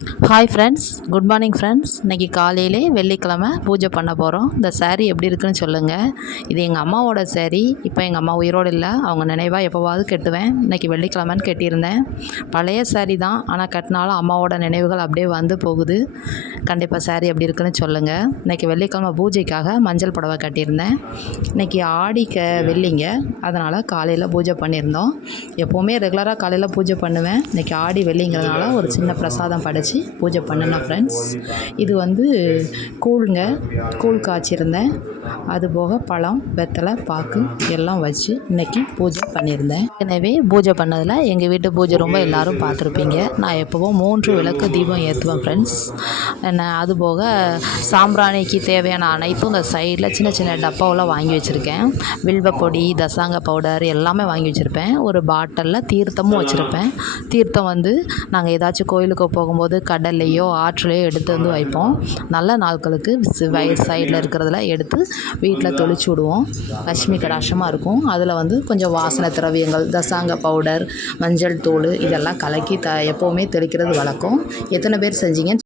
Hi friends good morning friends இன்றைக்கி காலையிலே வெள்ளிக்கிழமை பூஜை பண்ண போகிறோம் இந்த சேரீ எப்படி இருக்குன்னு சொல்லுங்கள் இது எங்கள் அம்மாவோட saree. இப்போ எங்கள் அம்மா உயிரோடு இல்லை. அவங்க நினைவாக எப்போவாவது கட்டுவேன். இன்றைக்கி வெள்ளிக்கிழமைன்னு கட்டியிருந்தேன் பழைய saree தான். ஆனால் கட்டினாலும் அம்மாவோட நினைவுகள் அப்படியே வந்து போகுது. கண்டிப்பாக சேரீ எப்படி இருக்குன்னு சொல்லுங்கள் இன்றைக்கி வெள்ளிக்கிழமை பூஜைக்காக மஞ்சள் புடவை கட்டியிருந்தேன். இன்றைக்கி ஆடிக்க வெள்ளிங்க. அதனால் காலையில் பூஜை பண்ணியிருந்தோம். எப்போவுமே ரெகுலராக காலையில் பூஜை பண்ணுவேன். இன்றைக்கி ஆடி வெள்ளிங்கிறதுனால ஒரு சின்ன பிரசாதம் படைச்சி வச்சு பூஜை பண்ணினேன் ஃப்ரெண்ட்ஸ் இது வந்து கூழுங்க கூழ் காய்ச்சிருந்தேன். அதுபோக பழம் வெத்தலை பாக்கு எல்லாம் வச்சு இன்னைக்கு பூஜை பண்ணியிருந்தேன். எனவே பூஜை பண்ணதில் எங்கள் வீட்டு பூஜை ரொம்ப எல்லோரும் பார்த்துருப்பீங்க. நான் எப்போவும் மூன்று விளக்கு தீபம் ஏற்றுவேன் ஃப்ரெண்ட்ஸ் என்ன அதுபோக சாம்பிராணிக்கு தேவையான அனைத்தும் இந்த சைடில் சின்ன சின்ன டப்பாவெல்லாம் வாங்கி வச்சுருக்கேன். வில்வ பொடி தசாங்க பவுடர் எல்லாமே வாங்கி வச்சுருப்பேன். ஒரு பாட்டிலில் தீர்த்தமும் வச்சுருப்பேன். தீர்த்தம் வந்து நாங்கள் ஏதாச்சும் கோயிலுக்கு போகும்போது கடல்லையோ ஆற்றுலையோ எடுத்து வந்து வைப்போம். நல்ல நாட்களுக்கு சைடில் இருக்கிறதுல எடுத்து வீட்டில் தொளிச்சு விடுவோம். லட்சுமி கடாசமாக இருக்கும். அதில் வந்து கொஞ்சம் வாசனை திரவியங்கள் தசாங்க பவுடர் மஞ்சள் தூள் இதெல்லாம் கலக்கி த எப்போவுமே தெளிக்கிறது வழக்கம். எத்தனை பேர் செஞ்சீங்கன்னு